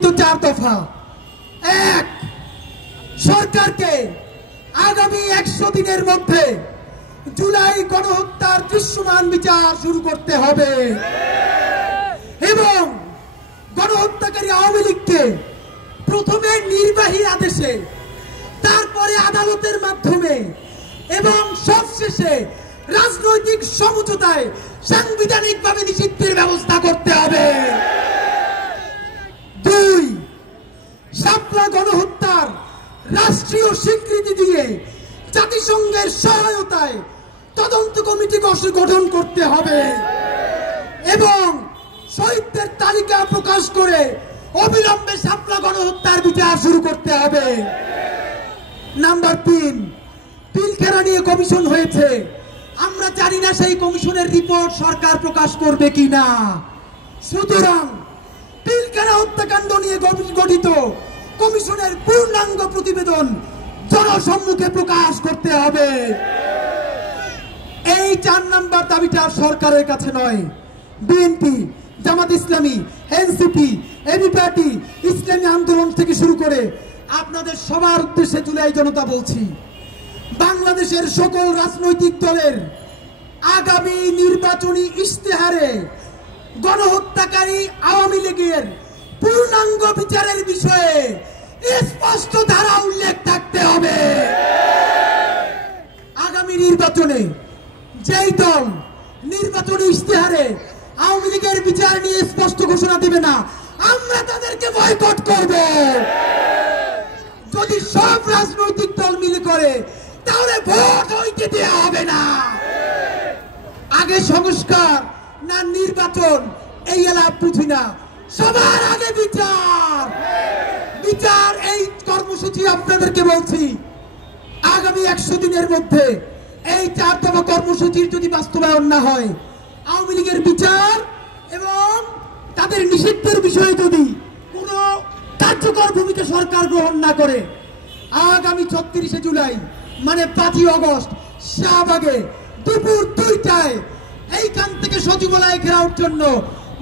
তো চার দফা। এক, সরকারকে আগামী 100 দিনের মধ্যে জুলাই গণহত্যার দৃশ্যমান বিচার শুরু করতে হবে এবং গণহত্যাকারী আওয়ামী লীগকে প্রথমে নির্বাহী আদেশে, তারপরে আদালতের মাধ্যমে এবং সবশেষে রাজনৈতিক সমঝোতায় সাংবিধানিকভাবে নিষিদ্ধের ব্যবস্থা করতে হবে। দুই, শাপলা গণহত্যার রাষ্ট্রীয় স্বীকৃতি দিয়ে জাতিসংঘের সহায়তায় তদন্ত কমিটি গঠন করতে হবে এবং শহীদদের তালিকা প্রকাশ করে অবিলম্বে শাপলা গণহত্যার বিচার শুরু করতে হবে। নাম্বার 3, পিলখানা নিয়ে কমিশন হয়েছে, আমরা জানি না সেই কমিশনের রিপোর্ট সরকার প্রকাশ করবে কিনা। সুতরাং পিলখানা হত্যাকাণ্ড নিয়ে গঠিত কমিশনের পূর্ণাঙ্গ প্রতিবেদন জনসম্মুখে প্রকাশ করতে হবে। এই 4 নাম্বার দাবিটা সরকারের কাছে নয়, BNP, Jamaat Islami, NCP, AB party, ইসলামী আন্দোলন থেকে শুরু করে আপনাদের সবার উদ্দেশ্যে জুলাই জনতা বলছি, বাংলাদেশের সকল রাজনৈতিক দলের আগামী নির্বাচনী ইশতেহারে গণহত্যাকারী আওয়ামী লীগের পূর্ণাঙ্গ বিচারের বিষয়ে স্পষ্ট ধারা উল্লেখ থাকতে হবে। আগামী নির্বাচনে যেই দল নির্বাচনী ইশতেহারে আওয়ামী লীগের বিচার নিয়ে স্পষ্ট ঘোষণা দিবে না, আমরা তাদেরকে বয়কট করব। যদি সব রাজনৈতিক দল মিলে করে তাহলে ভোট হইতে দেওয়া হবে না। আগে সংস্কার না নির্বাচন, এই এলাকা বুঝি না, সবার আগে বিচার। বিচার এই কর্মসূচি আপনাদেরকে বলছি, আগামী 100 দিনের মধ্যে এই 4 দফা কর্মসূচির যদি বাস্তবায়ন না হয়, আওয়ামী লীগের বিচার এবং তাদের নিষিদ্ধের বিষয়ে যদি কোনো কার্যকর ভূমিকা সরকার গ্রহণ না করে, আগামী 36শে জুলাই মানে 5ই আগস্ট শাহবাগে দুপুর 2টায় এইখান থেকে সচিবালয় ঘেরাওর জন্য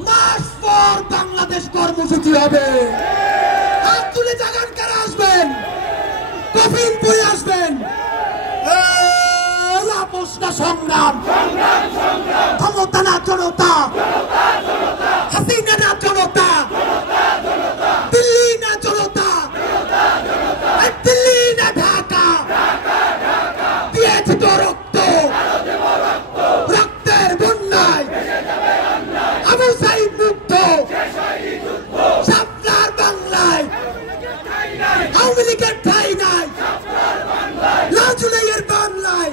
মার্চ ফর বাংলাদেশ কর্মসূচি হবে। হাত তুলে জাগান, কারা আসবেন? কফিন পরে আসবেন। সংগ্রাম, ক্ষমতা না জনতা, হাসিনা না জনতা, দিল্লি না জনতা, দিল্লি না ঢাকা, দিয়েছে তো রক্ত, রক্তের বন্যায় আবু সাইদ মুক্ত, শাপলার বাংলায় আওয়ামী লীগের ঠাঁই নাই, জুলাইয়ের বাংলায়